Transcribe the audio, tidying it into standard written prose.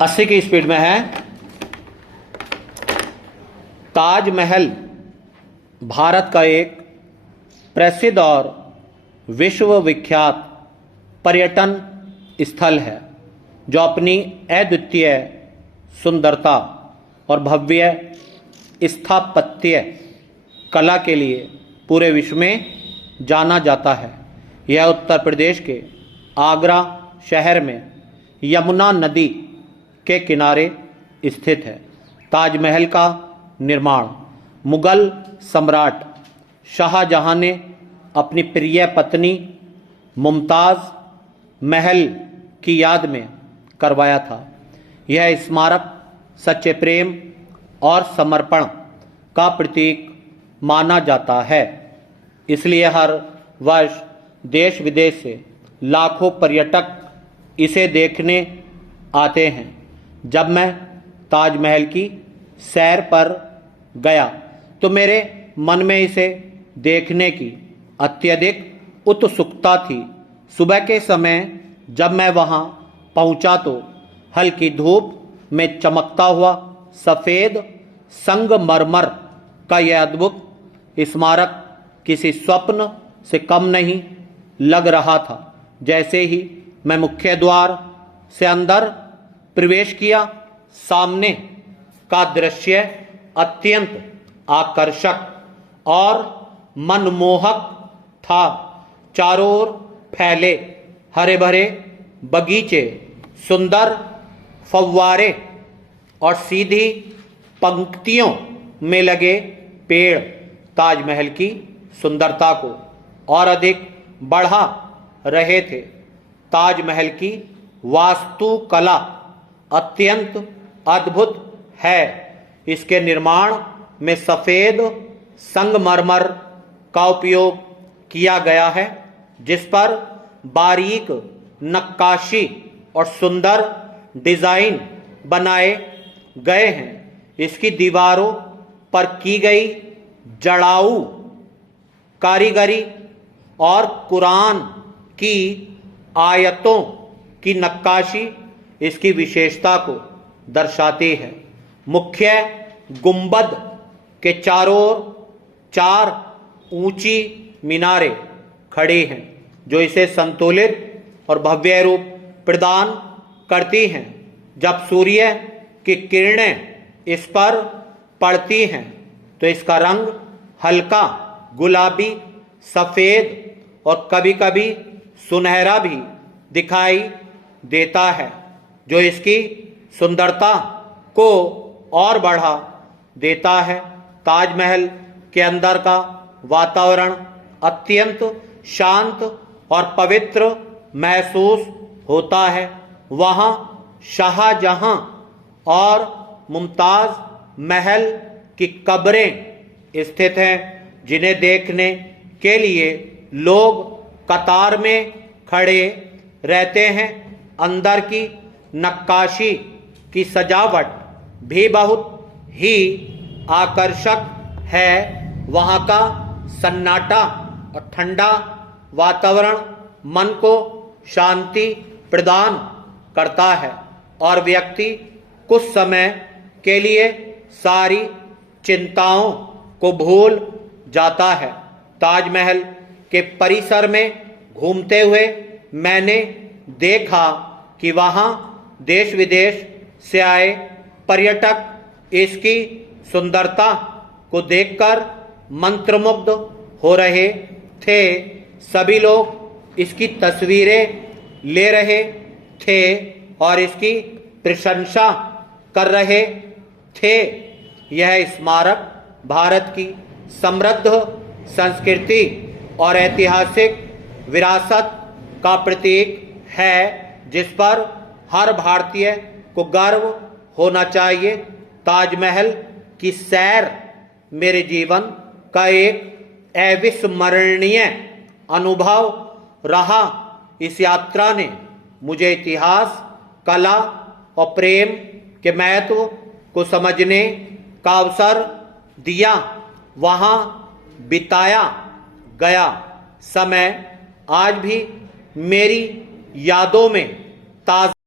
80 की स्पीड में है। ताजमहल भारत का एक प्रसिद्ध और विश्व विख्यात पर्यटन स्थल है जो अपनी अद्वितीय सुंदरता और भव्य स्थापत्य कला के लिए पूरे विश्व में जाना जाता है। यह उत्तर प्रदेश के आगरा शहर में यमुना नदी के किनारे स्थित है। ताजमहल का निर्माण मुगल सम्राट शाहजहां ने अपनी प्रिय पत्नी मुमताज़ महल की याद में करवाया था। यह स्मारक सच्चे प्रेम और समर्पण का प्रतीक माना जाता है, इसलिए हर वर्ष देश विदेश से लाखों पर्यटक इसे देखने आते हैं। जब मैं ताजमहल की सैर पर गया तो मेरे मन में इसे देखने की अत्यधिक उत्सुकता थी। सुबह के समय जब मैं वहां पहुंचा तो हल्की धूप में चमकता हुआ सफ़ेद संगमरमर का यह अद्भुत स्मारक किसी स्वप्न से कम नहीं लग रहा था। जैसे ही मैं मुख्य द्वार से अंदर प्रवेश किया, सामने का दृश्य अत्यंत आकर्षक और मनमोहक था। चारों ओर फैले हरे भरे बगीचे, सुंदर फव्वारे और सीधी पंक्तियों में लगे पेड़ ताजमहल की सुंदरता को और अधिक बढ़ा रहे थे। ताजमहल की वास्तुकला अत्यंत अद्भुत है। इसके निर्माण में सफ़ेद संगमरमर का उपयोग किया गया है, जिस पर बारीक नक्काशी और सुंदर डिज़ाइन बनाए गए हैं। इसकी दीवारों पर की गई जड़ाऊ कारीगरी और कुरान की आयतों की नक्काशी इसकी विशेषता को दर्शाती है। मुख्य गुंबद के चारों ओर 4 ऊंची मीनारें खड़ी हैं जो इसे संतुलित और भव्य रूप प्रदान करती हैं। जब सूर्य की किरणें इस पर पड़ती हैं तो इसका रंग हल्का गुलाबी, सफ़ेद और कभी-कभी सुनहरा भी दिखाई देता है, जो इसकी सुंदरता को और बढ़ा देता है। ताजमहल के अंदर का वातावरण अत्यंत शांत और पवित्र महसूस होता है। वहाँ शाहजहां और मुमताज़ महल की कब्रें स्थित हैं, जिन्हें देखने के लिए लोग कतार में खड़े रहते हैं। अंदर की नक्काशी की सजावट भी बहुत ही आकर्षक है। वहाँ का सन्नाटा और ठंडा वातावरण मन को शांति प्रदान करता है और व्यक्ति कुछ समय के लिए सारी चिंताओं को भूल जाता है। ताजमहल के परिसर में घूमते हुए मैंने देखा कि वहाँ देश विदेश से आए पर्यटक इसकी सुंदरता को देखकर मंत्रमुग्ध हो रहे थे। सभी लोग इसकी तस्वीरें ले रहे थे और इसकी प्रशंसा कर रहे थे। यह स्मारक भारत की समृद्ध संस्कृति और ऐतिहासिक विरासत का प्रतीक है, जिस पर हर भारतीय को गर्व होना चाहिए। ताजमहल की सैर मेरे जीवन का एक अविस्मरणीय अनुभव रहा। इस यात्रा ने मुझे इतिहास, कला और प्रेम के महत्व को समझने का अवसर दिया। वहाँ बिताया गया समय आज भी मेरी यादों में ताज़ा